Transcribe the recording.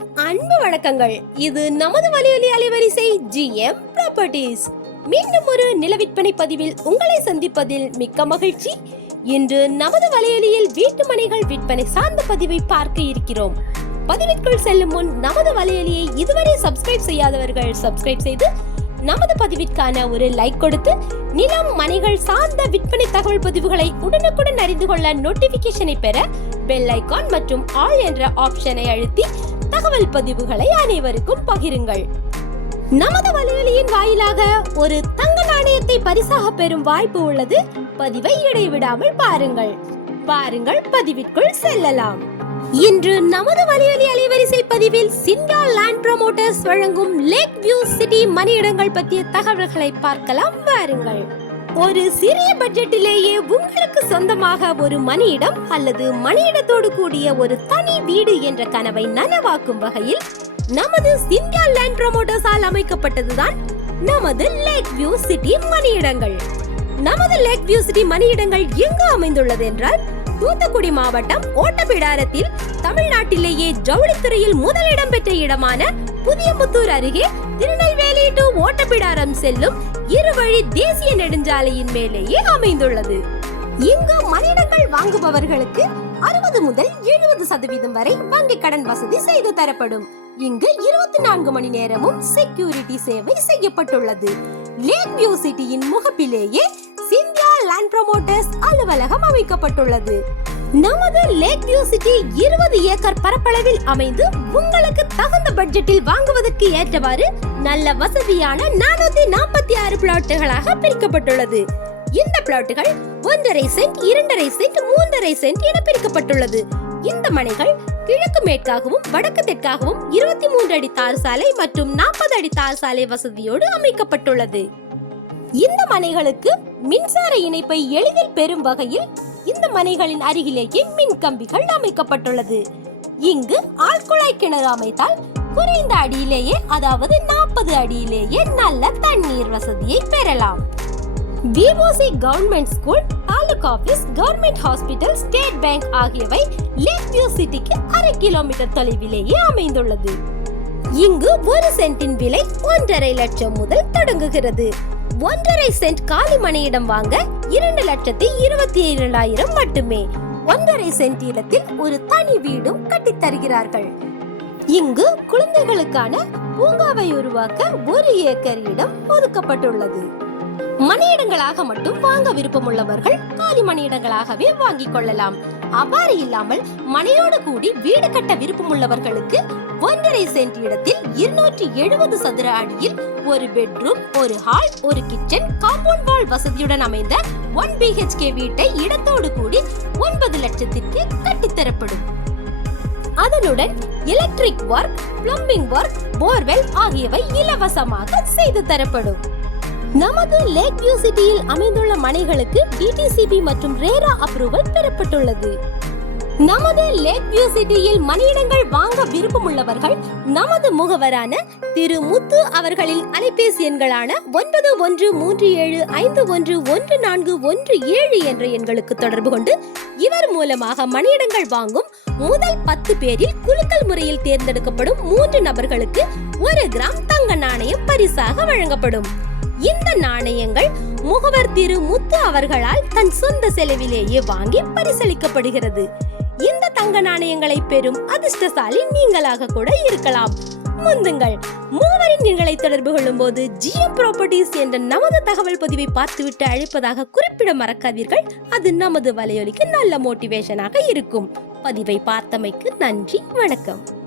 அன்பு வணக்கங்கள். இது நமது வலியுலி அலைவரிசை ஜிஎம் ப்ராப்பர்ட்டிஸ் மீண்டும் ஒரு நில விற்பனை பதிவில் உங்களை சந்திப்பதில் மிக்க மகிழ்ச்சி. இன்று நமது வலையொலியில் வீட்டு மனைகள் விற்பனை சார்ந்த பதிவை பார்க்க இருக்கிறோம். பதிவிற்குள் செல்லும் முன் நமது வலையொலியை இதுவரை சப்ஸ்கிரைப் செய்யாதவர்கள் சப்ஸ்கிரைப் செய்து நமது பதிவிற்கான ஒரு லைக் கொடுத்து நிலம் மனைகள் சார்ந்த விற்பனை தகவல் பதிவுகளை உடனுக்குடன் அறிந்து கொள்ள நோட்டிபிகேஷனை பெற பெல் ஐகான் மற்றும் ஆல் என்ற ஆப்ஷனை அழுத்தி தகவல் பதிவுகளை அனைவருக்கும் பகிருங்கள். நமது வலையொலியின் வாயிலாக ஒரு தங்க நாணயத்தை பரிசாக பெறும் வாய்ப்பு உள்ளது. பதிவை இடைவிடாமல் பாருங்கள். பாருங்கள் பதிவிற்குள் செல்லலாம். இன்று நமது வலையொலி அலைவரிசை பதிவில் சிண்டா லேண்ட் ப்ரமோட்டர்ஸ் வழங்கும் லேக் வியூ சிட்டி மணியிடங்கள் பற்றிய தகவல்களை பார்க்கலாம். வாருங்கள். ஒரு சிறிய பட்ஜெட்டிலேயே உங்களுக்கு சொந்தமாக ஒரு மணியிடம் அல்லது மணியிடத்தோடு கூடிய ஒரு தனி வீடு என்ற கனவை நனவாக்கும் வகையில் நமது சிந்தியா லேண்ட் ப்ரமோட்டர்ஸால் அமைக்கப்பட்டதுதான் நமது லேக் வியூ சிட்டி மணியிடங்கள். நமது லேக் வியூ சிட்டி மணியிடங்கள் எங்கு அமைந்துள்ளது என்றால் தூத்துக்குடி மாவட்டம் ஓட்டப்பிடாரத்தில் தமிழ்நாட்டிலேயே ஜவுளித்துறையில் முதலிடம் பெற்ற இடமான புதியமுத்தூர் அருகே திருநெல்வேலி டு ஓட்டப்பிடாரம் செல்லும் இருவழி தேசிய நெடுஞ்சாலையின் மேலேயே அமைந்துள்ளது. இங்கு மனிதர்கள் வாங்குபவர்களுக்கு அறுபது முதல் எழுபது சதவீதம் வரை வங்கி கடன் வசதி செய்து தரப்படும். இங்கு இருபத்தி நான்கு மணி நேரமும் செக்யூரிட்டி சேவை செய்யப்பட்டுள்ளது. லேக் வியூ சிட்டியின் முகப்பிலேயே சிந்தியா லேண்ட் ப்ரமோட்டர்ஸ் அலுவலகம் அமைக்கப்பட்டுள்ளது. நமது லேக் வியூ சிட்டி இருபது ஏக்கர் பரப்பளவில் அமைந்து உங்களுக்கு தகுந்த பட்ஜெட்டில் வாங்குவதற்கு ஏற்றவாறு நல்ல வசதியான நானூத்தி நாற்பத்தி ஆறு பிளாட்டுகளாக பிரிக்கப்பட்டுள்ளது. இந்த பிளாட்டுகள் ஒன்றரை சென்ட் இரண்டரை சென்ட் மூன்றரை சென்ட் என பிரிக்கப்பட்டுள்ளது. இந்த மனைகள் கிழக்கு மேற்காகவும் வடக்கு தெற்காகவும் இருபத்தி மூன்று அடி தார் சாலை மற்றும் நாற்பது அடி தார் சாலை வசதியோடு அமைக்கப்பட்டுள்ளது. இந்த மனைகளுக்கு மின்சார இணைப்பை எளிதில் பெறும் வகையில் இந்த மனைகளின் அருகிலேயே மின் கம்பிகள் அமைக்கப்பட்டுள்ளது. இங்கு ஆழ்குழாய் கிணறு அமைத்தால் குறைந்த அடியிலேயே அதாவது நாற்பது அடியிலேயே நல்ல தண்ணீர் வசதியை பெறலாம். VOC government school taluk office government hospital state bank ஆகியவை லேக் வியூ சிட்டிக்கு அரை கிலோமீட்டர் தொலைவிலேயே அமைந்துள்ளது. இங்கு ஒரு சென்டின் விலை ஒன்றரை லட்சம் முதல் தொடங்குகிறது. ஒன்றரை சென்ட் காலி மனையிடம் வாங்க இரண்டு லட்சத்தி இருபத்தி இரண்டாயிரம் மட்டுமே. ஒன்றரை சென்ட் இடத்தில் ஒரு தனி வீடும் கட்டித் தருகிறார்கள். இங்கு குழந்தைகளுக்கான பூங்காவை உருவாக்க ஒரு ஏக்கர் இடம் ஒதுக்கப்பட்டுள்ளது. மணியிடங்களாக மட்டும் வாங்க விருப்பமுள்ளவர்கள் காலி மணியிடங்களாகவே வாங்கிக் கொள்ளலாம். அவ்வாறு இல்லாமல் மனையோடு கூடி வீடு கட்ட விருப்பமுள்ளவர்களுக்கு ஒன்றரை சென்ட் இடத்தில் இருநூற்றி எழுபது சதுர அடியில் ஒரு பெட்ரூம் ஒரு ஹால் ஒரு கிச்சன் காம்பவுண்ட் வால் வசதியுடன் அமைந்த ஒன் பிஹெச்கே வீட்டை இடத்தோடு கூடி ஒன்பது லட்சத்திற்கு கட்டித்தரப்படும். அதனுடன் electric work plumbing work borewell ஆகியவை இலவசமாக செய்து தரப்படும். நமது லேக் வியூ சிட்டியில் அமைந்துள்ள மனைகளுக்கு டிடிசிபி மற்றும் ரேரா அப்ரூவல் பெறப்பட்டுள்ளது. நமது லேக் வியூ சிட்டியில் மணியிடங்கள் வாங்க விருப்பமுள்ளவர்கள் நமது முகவரான திரு முத்து அவர்களின் அலைபேசி எண்களான ஒன்பது ஒன்று மூன்று ஏழு ஐந்து ஒன்று ஒன்று நான்கு ஒன்று ஏழு என்ற எண்களுக்கு தொடர்பு கொண்டு இவர் மூலமாக மணியிடங்கள் வாங்கும் முதல் பத்து பேரில் குலுக்கல் முறையில் தேர்ந்தெடுக்கப்படும் மூன்று நபர்களுக்கு ஒரு கிராம் தங்க நாணயம் பரிசாக வழங்கப்படும். இந்த நாணயங்கள் முகவர் திரு முத்து அவர்களால் தன் சொந்த செலவிலேயே வாங்கி பரிசளிக்கப்படுகிறது. இந்த தங்க நாணயங்களை பெறும் அதிர்ஷ்டசாலி நீங்களாக கூட இருக்கலாம். முந்துங்கள். மூவரின் எண்களை தொடர்பு கொள்ளும் போது ஜிஎம் ப்ராப்பர்ட்டிஸ் என்ற நமது தகவல் பதிவை பார்த்துவிட்டு அழைப்பதாக குறிப்பிட மறக்காதீர்கள். அது நமது வலையொலிக்கு நல்ல மோட்டிவேஷனாக இருக்கும். பதிவை பார்த்தமைக்கு நன்றி. வணக்கம்.